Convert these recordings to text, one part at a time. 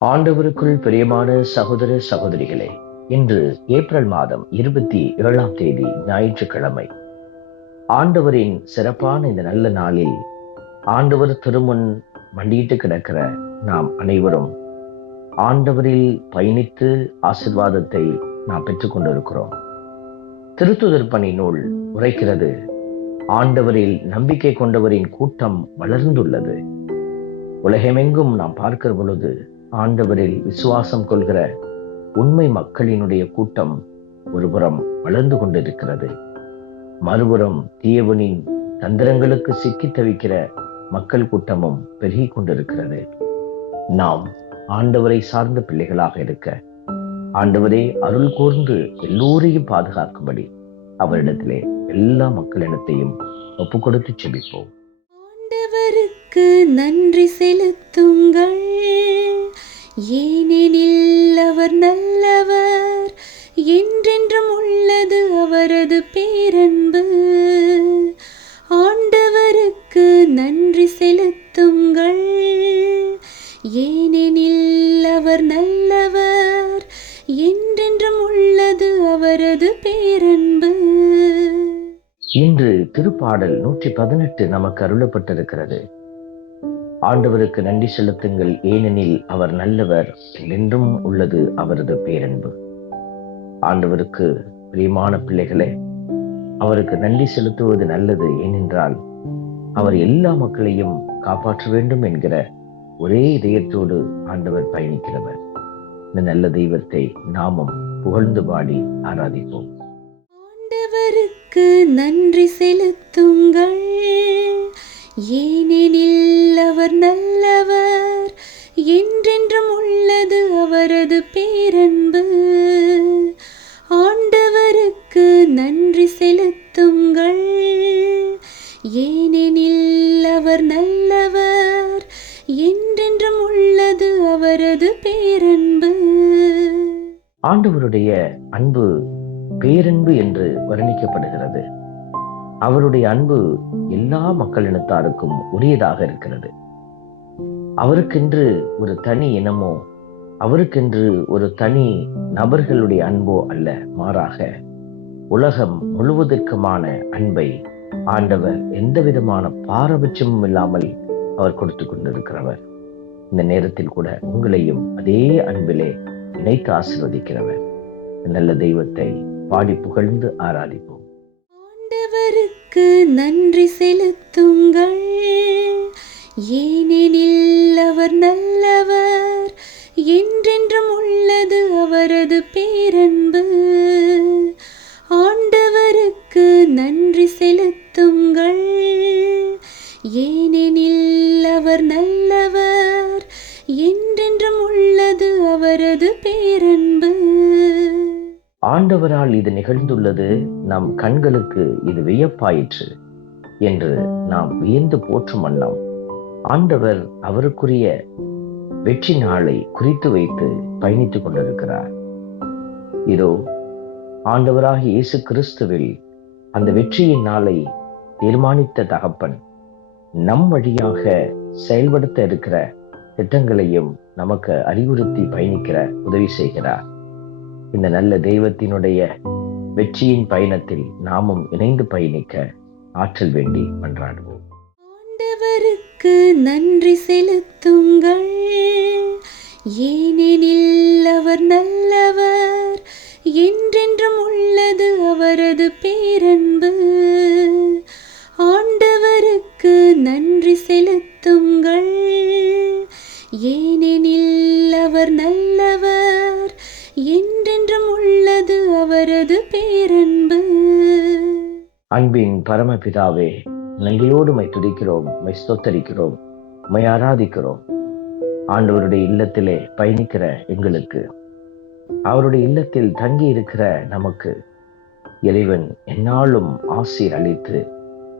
ஆண்டவருக்குள் பிரியமான சகோதர சகோதரிகளே இன்று ஏப்ரல் மாதம் இருபத்தி ஏழாம் தேதி ஞாயிற்றுக்கிழமை. ஆண்டவரின் சிறப்பான இந்த நல்ல நாளில் ஆண்டவர் திருமுன் மண்டியிட்டு கிடக்கிற நாம் அனைவரும் ஆண்டவரில் பயணித்து ஆசிர்வாதத்தை நாம் பெற்றுக்கொண்டிருக்கிறோம் திருத்துதர் பணி நூல் உரைக்கிறது ஆண்டவரில் நம்பிக்கை கொண்டவரின் கூட்டம் வளர்ந்துள்ளது. உலகமெங்கும் நாம் பார்க்கிற பொழுது ஆண்டவரில் விசுவாசம் கொள்கிற உண்மை மக்களினுடைய கூட்டம் ஒருபுறம் வளர்ந்து கொண்டிருக்கிறது. மறுபுறம் தீயவனின் தந்திரங்களுக்கு சிக்கி தவிக்கிற மக்கள் கூட்டமும் பெருகி கொண்டிருக்கிறது. நாம் ஆண்டவரை சார்ந்த பிள்ளைகளாக இருக்க ஆண்டவரே அருள் கூர்ந்து எல்லோரையும் பாதுகாக்கும்படி அவரிடத்திலே எல்லா மக்களிடத்தையும் ஒப்பு கொடுத்து செபிப்போம். ஆண்டவருக்கு நன்றி செலுத்துங்கள். ஏனெனில் அவர் நல்லவர் என்றென்றும் உள்ளது அவரது பேரன்பு. ஆண்டவருக்கு நன்றி செலுத்துங்கள். ஏனெனில் அவர் நல்லவர் என்றென்றும் உள்ளது அவரது பேரன்பு. இன்று திருப்பாடல் நூற்றி பதினெட்டு நமக்கு அருளப்பட்டிருக்கிறது. ஆண்டவருக்கு நன்றி செலுத்துங்கள். ஏனெனில் அவர் நல்லவர் என்றும் உள்ளது அவரது பேரன்பு. ஆண்டவருக்கு பிரியமான பிள்ளைகளே அவருக்கு நன்றி செலுத்துவது நல்லது ஏனென்றால் அவர் எல்லா மக்களையும் காப்பாற்ற வேண்டும் என்கிற ஒரே இதயத்தோடு ஆண்டவர் பயணிக்கிறவர். இந்த நல்ல தெய்வத்தை நாமும் புகழ்ந்து பாடி ஆராதிப்போம். ஆண்டவருக்கு நன்றி செலுத்துங்கள். ஏ என்றென்றும் உள்ளது அவரது பேரன்பு. ஆண்டவருடைய அன்பு பேரன்பு என்று வர்ணிக்கப்படுகிறது. அவருடைய அன்பு எல்லா மக்களினத்தாருக்கும் உரியதாக இருக்கிறது. அவருக்கென்று ஒரு தனி இனமோ அவருக்கென்று ஒரு தனி நபர்களுடைய அன்போ அல்ல மாறாக உலகம் முழுவதற்குமான அன்பை ஆண்டவர் எந்த விதமான பாரபட்சமும் இல்லாமல் அவர் கொடுத்து கொண்டிருக்கிறவர். இந்த நேரத்தில் கூட உங்களையும் அதே அன்பிலே இணைத்து ஆசிர்வதிக்கிறவர். நல்ல தெய்வத்தை பாடி புகழ்ந்து ஆராதிப்போம். ஆண்டவருக்கு நன்றி செலுத்துங்கள். ஏனெனில் அவர் நல்லவர் என்றென்றும் உள்ளது அவரது ஆண்டவரால் இது நிகழ்ந்துள்ளது? நம் கண்களுக்கு இது வியப்பாயிற்று என்று நாம் வியந்து போற்றும் வண்ணம். ஆண்டவர் அவருக்குரிய வெற்றி நாளை குறித்து வைத்து பயணித்துக் கொண்டிருக்கிறார். இதோ ஆண்டவராக இயேசு கிறிஸ்துவில் அந்த வெற்றியின் நாளை தீர்மானித்த தகப்பன் நம் வழியாக செயல்படுத்த இருக்கிற திட்டங்களையும் நமக்கு அறிவுறுத்தி பயணிக்கிற உதவி செய்கிறார். இந்த நல்ல தெய்வத்தினுடைய வெற்றியின் பயணத்தில் நாமும் இணைந்து பயணிக்க ஆற்றல் வேண்டி மன்றாடுவோம். ஆண்டவருக்கு நன்றி செலுத்துங்கள். ஏனெனில் அவர் நல்லவர் என்றென்றும் உள்ளது அவரது பேரன்பு. ஆண்டவருக்கு நன்றி செலுத்த அன்பின் பரமபிதாவே நன்றியோடு மை துதிக்கிறோம் மை ஸ்தோத்தரிக்கிறோம் மை ஆராதிக்கிறோம். ஆண்டவருடைய இல்லத்திலே பயணிக்கிற எங்களுக்கு அவருடைய இல்லத்தில் தங்கி இருக்கிற நமக்கு இறைவன் என்னாலும் ஆசீர் அளித்து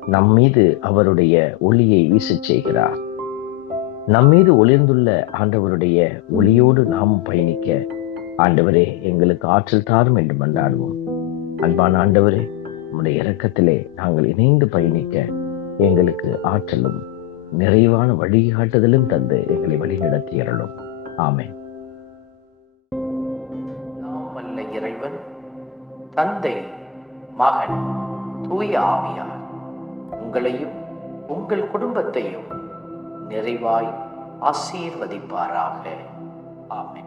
நம் மீது அவருடைய ஒளியை வீசச் செய்கிறார். நம் மீது ஒளிர்ந்துள்ள ஆண்டவருடைய ஒளியோடு நாம் பயணிக்க ஆண்டவரே எங்களுக்கு ஆற்றல் தாரும் என்று மன்றாடுவோம். அன்பான ஆண்டவரே உம்முடைய இரக்கத்திலே நாங்கள் இணைந்து பயணிக்க எங்களுக்கு ஆற்றலும் நிறைவான வழிகாட்டுதலும் தந்து எங்களை வழிநடத்தி அருளும். ஆமே நாம் வல்ல இறைவன் தந்தை மகன் தூய ஆவியார். உங்களையும் உங்கள் குடும்பத்தையும் நிறைவாய் ஆசீர்வதிப்பாராக. ஆமென்.